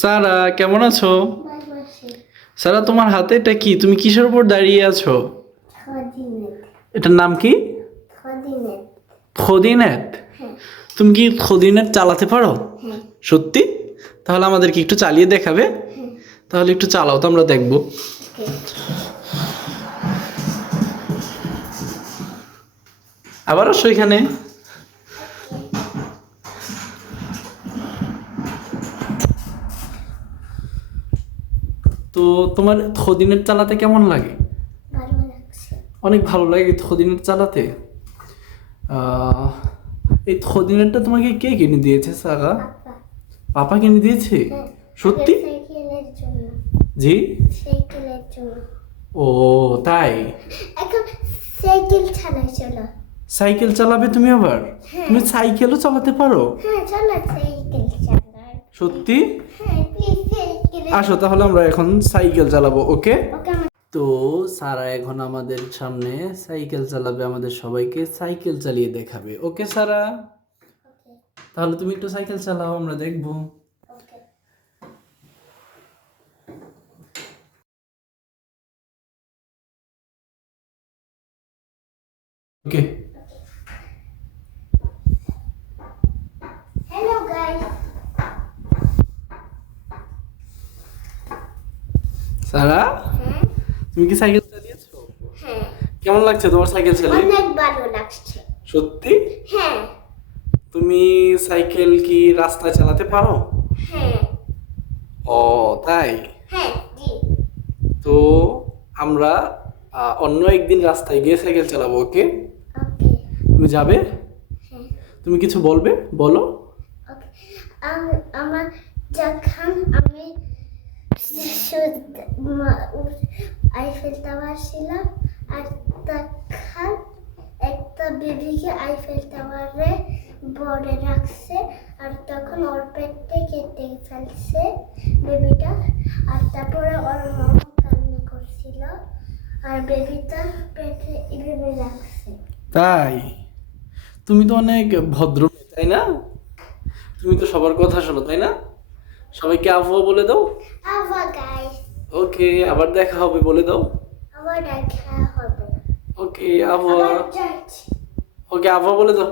সারা, কেমন আছো? সারা, তোমার হাতে এটা কি? তুমি কিসের উপর দাঁড়িয়ে আছো? এটার নাম কি? খদিনে খদিনেট তুমি কি খদিনেট চালাতে পারো? সত্যি? তাহলে আমাদেরকে একটু চালিয়ে দেখাবে। তাহলে একটু চালাও, তো আমরা দেখব। আবার আসো এখানে। তো তোমার খদিনেট চালাতে কেমন লাগে? অনেক ভালো লাগে থদিনেট চালাতে। এই থদিনেটটা তোমাকে কে কিনে দিয়েছে সাগা পাপা। কিনে দিয়েছে? হ্যাঁ সত্যি? জি? ও তাই? সাইকেল চালাই চলো। সাইকেল চালাবে তুমি আবার? হ্যাঁ। তুমি সাইকেলও চালাতে পারো? হ্যাঁ চলো সাইকেল চালাই। সত্যি? হ্যাঁ প্লিজ আসো তাহলে আমরা এখন সাইকেল চালাবো ওকে? তো সারা এখন আমাদের সামনে সাইকেল চালাবে আমাদের সবাইকে সাইকেল চালিয়ে দেখাবে ওকে সারা? তাহলে তুমি একটু সাইকেল চালাও আমরা দেখব। ওকে। সারা? তুমি কি সাইকেল চালিয়েছো? হ্যাঁ কেমন লাগছে তোমার সাইকেল চালিয়ে? অনেক ভালো লাগছে। সত্যি? হ্যাঁ। তুমি সাইকেল কি রাস্তায় চালাতে পারো? হ্যাঁ। ও তাই? হ্যাঁ তো আমরা অন্য একদিন রাস্তায় গিয়ে সাইকেল চালাবো ওকে? তুমি যাবে? হ্যাঁ। তুমি কিছু বলবে? বলো। আমার যখন আমি আইফেল টাওয়ার ছিলাম আর তখন একটা বেবিকে আইফেল টাওয়ারে বড়ে রাখছে আর তখন ওর পেটে কেটে ফেলছে বেবিটা আর তারপরে ওর মামা কান্না করছিল আর বেবিটা পেটে এভাবে রাখছে। তাই? তুমি তো অনেক ভদ্র তাই না? তুমি তো সবার কথা শোনো তাই না? সবাইকে আবহাওয়া বলে দাও। গাইস ওকে আবার দেখা হবে বলে দাও। আবার দেখা হবে। ওকে আবার ওকে আবার বলে দাও।